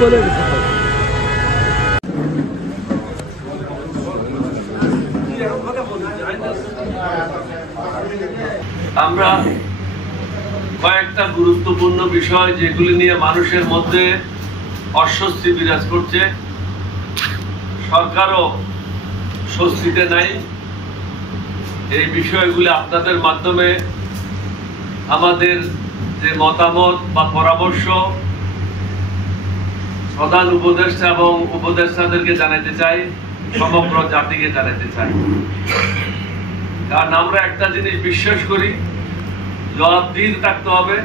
বলে আমরা কয়েকটা গুরুত্বপূর্ণ বিষয় যেগুলি নিয়ে মানুষের মধ্যে অস্বস্তি বিরাজ করছে, সরকারও স্বস্তিতে নাই, এই বিষয়গুলি আপনাদের মাধ্যমে আমাদের যে মতামত বা পরামর্শ প্রধান উপদেষ্টা এবং উপদেষ্টাদেরকে জানাতে চাই, সমগ্র জাতিকে জানাতে চাই। কারণ আমরা একটা জিনিস বিশ্বাস করি, জবাবদিহি থাকতে হবে,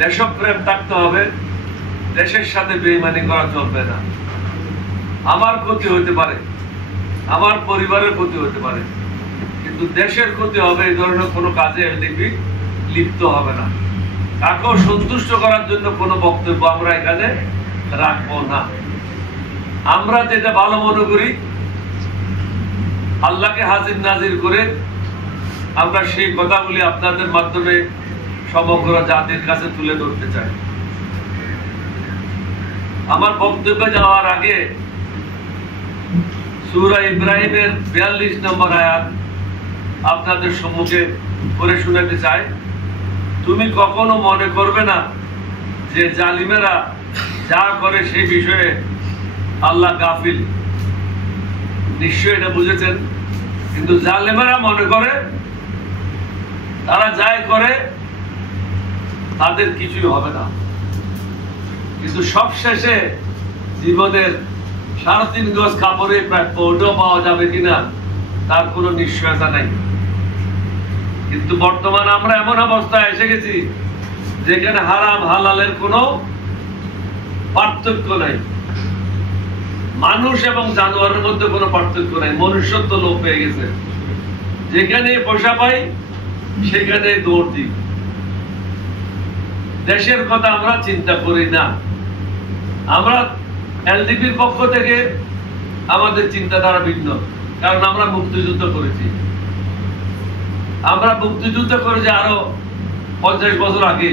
দেশপ্রেম থাকতে হবে, দেশের সাথে বেইমানি করা চলবে না। আমার ক্ষতি হতে পারে, আমার পরিবারের ক্ষতি হতে পারে, কিন্তু দেশের ক্ষতি হবে এই ধরনের কোনো কাজে এলডিপি লিপ্ত হবে না। কাকেও সন্তুষ্ট করার জন্য কোনো বক্তব্য আমরা এখানে রাখবো না। আমরা যেটা ভালো মনে করি, আল্লাহকে হাজির নাজির করে আমরা সেই কথাগুলি আপনাদের মাধ্যমে সমগ্র জাতির কাছে তুলে ধরতে চাই। আমার বক্তব্যে যাওয়ার আগে সূরা ইব্রাহিমের 42 নম্বর আয়াত আপনাদের সম্মুখে পড়ে শোনাতে চাই। তুমি কখনো মনে করবে না যে জালিমেরা যা করে সেই বিষয়ে আল্লাহ গাফিল। নিশ্চয় এটা বুঝেছেন, কিন্তু জালিমেরা মনে করে তারা যাই করে তাদের কিছুই হবে না, কিন্তু সব শেষে জীবনের 3.5 গজ কাপড়ে প্রায় ওটাও পাওয়া যাবে কিনা তার কোনো নিশ্চয়তা নাই। কিন্তু বর্তমানে আমরা এমন অবস্থায় এসে গেছি যেখানে হারাম হালালের কোনো পার্থক্য নাই, মানুষ এবং জানোয়ারের মধ্যে কোনো পার্থক্য নাই, মনুষ্যত্ব লোপ পেয়ে গেছে। যেখানে পয়সা পাই সেখানে দৌড় দিই, দেশের কথা আমরা চিন্তা করি না। আমরা এলডিপির পক্ষ থেকে আমাদের চিন্তাধারা ভিন্ন, কারণ আমরা মুক্তিযুদ্ধ করেছি। আমরা মুক্তিযুদ্ধ করেছি আরো 50 বছর আগে।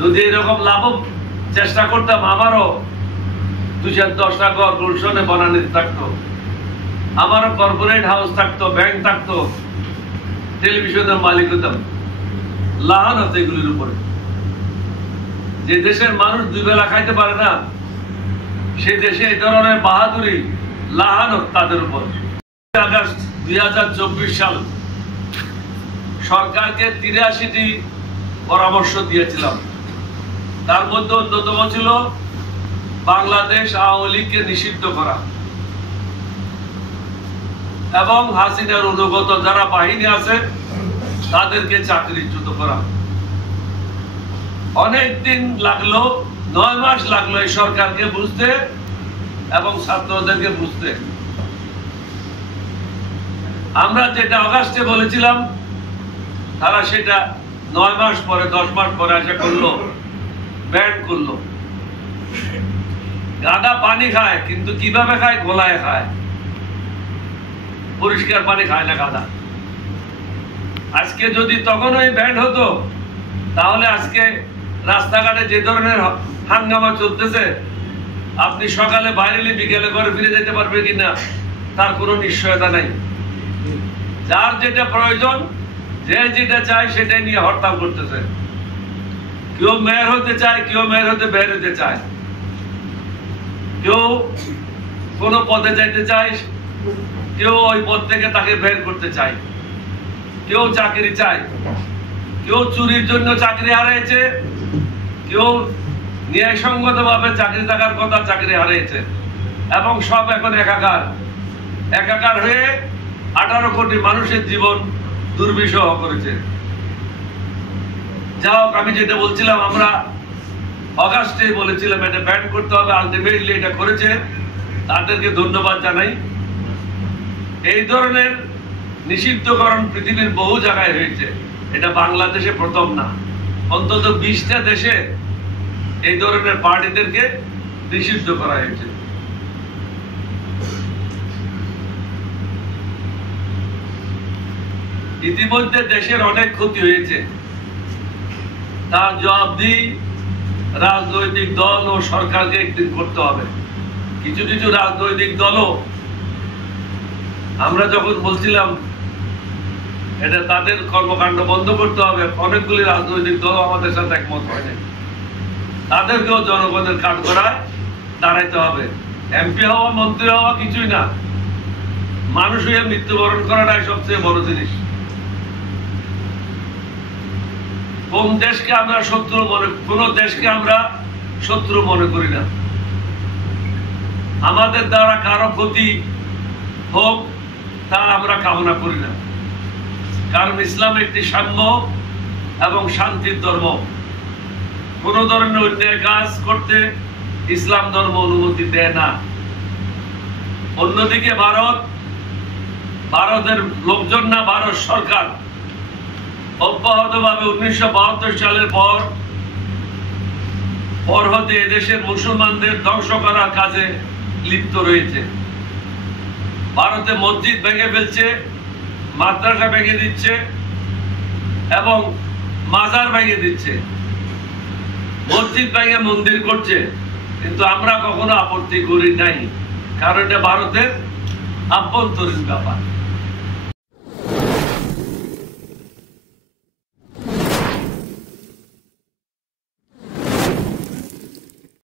যদি এরকম লাভ চেষ্টা করতাম, আমারও 210টা ঘর গুলশনে বানানো থাকতো, আমারও কর্পোরেট হাউস থাকতো, ব্যাংক থাকতো, টেলিভিশনের মালিক হতাম। লাহানত এগুলির উপরে। যে দেশের মানুষ 2 বেলা খাইতে পারে না, সেই দেশে এই ধরনের বাহাদুরি, লাহানত তাদের উপর। আগস্ট 2024 সাল সরকারকে 83টি পরামর্শ দিয়েছিলাম। তার মধ্যে অন্যতম ছিল বাংলাদেশ আওয়ামী লীগকে নিষিদ্ধ করা এবং হাসিনার অনুগত যারা বাহিনী আছে তাদেরকে চাকরিচ্যুত করা। অনেক দিন লাগলো, 9 মাস লাগলো এই সরকারকে বুঝতে এবং ছাত্রদেরকে বুঝতে। আমরা যেটা আগস্টে বলেছিলাম, তারা সেটা 9 মাস পরে, 10 মাস পরে আশা করলো, ব্যান করলো। গাধা পানি খায়, কিন্তু কিভাবে খায়? গোলায় খায়, পরিষ্কার পানি খায় না গাধা। আজকে যদি তখন ওই ব্যান্ড হতো, তাহলে আজকে রাস্তাঘাটে যে ধরনের হাঙ্গামা চলতেছে, আপনি সকালে বাইরে বিকেলে ঘরে ফিরে যেতে পারবে কিনা তার কোনো নিশ্চয়তা নাই। যার যেটা প্রয়োজন, যে যেটা চায় সেটাই নিয়ে হরতাল করতেছে। কেউ মেয়র হতে চায়, কেউ মেয়র হতে বের হতে চায়, কেউ কোনো পদে যাইতে চায়, কেউ ওই পদ থেকে তাকে বের করতে চায়, কেউ চাকরি চায়, কেউ চুরির জন্য চাকরি হারিয়েছে, কেউ ন্যায়সঙ্গত ভাবে চাকরি থাকার কথা চাকরি হারিয়েছে, এবং সব এখন একাকার একাকার হয়ে 18 কোটি মানুষের জীবন দুর্বিষহ করেছে। যাই হোক, আমি যেটা বলছিলাম, আমরা অগাস্টে বলেছিলাম এটা ব্যান করতে হবে, আলটিমেটলি এটা করেছে, তাদেরকে ধন্যবাদ জানাই। এই ধরনের নিষিদ্ধকরণ পৃথিবীর বহু জায়গায় হয়েছে, এটা বাংলাদেশে প্রথম না। অন্তত 20টা দেশে এই ধরনের পার্টিদেরকে নিষিদ্ধ করা হয়েছে। ইতিমধ্যে দেশের অনেক ক্ষতি হয়েছে, তার জবাবদিহি রাজনৈতিক দল ও সরকারকে একদিন করতে হবে। কিছু কিছু রাজনৈতিক দলও আমরা যখন বলছিলাম এটা তাদের কর্মকাণ্ড বন্ধ করতে হবে, অনেকগুলি রাজনৈতিক দল আমাদের সাথে একমত হয়নি। তাদেরকেও জনগণের কাঠগড়ায় দাঁড়াইতে হবে। এমপি হওয়া, মন্ত্রী হওয়া কিছুই না, মানুষ হয়ে মৃত্যুবরণ করাটাই সবচেয়ে বড় জিনিস। কোন দেশকে আমরা শত্রু মনে, কোন দেশকে আমরা শত্রু মনে করি না। আমাদের দ্বারা কারো ক্ষতি হোক তা আমরা কামনা করি না, কারণ ইসলাম একটি সাম্য এবং শান্তির ধর্ম। কোন ধরনের অন্যায় কাজ করতে ইসলাম ধর্ম অনুমতি দেয় না। অন্যদিকে ভারতের লোকজন না, ভারত সরকার অব্যাহতভাবে 1972 সালের পর হতে এদেশের মুসলমানদের ধ্বংস করার কাজে লিপ্ত রয়েছে। ভারতে মসজিদ ভেঙে ফেলছে, মাদ্রাসা ভেঙে দিচ্ছে এবং মাজার ভেঙে দিচ্ছে, মসজিদ ভেঙে মন্দির করছে, কিন্তু আমরা কখনো আপত্তি করি নাই, কারণ এটা ভারতের আভ্যন্তরীণ ব্যাপার।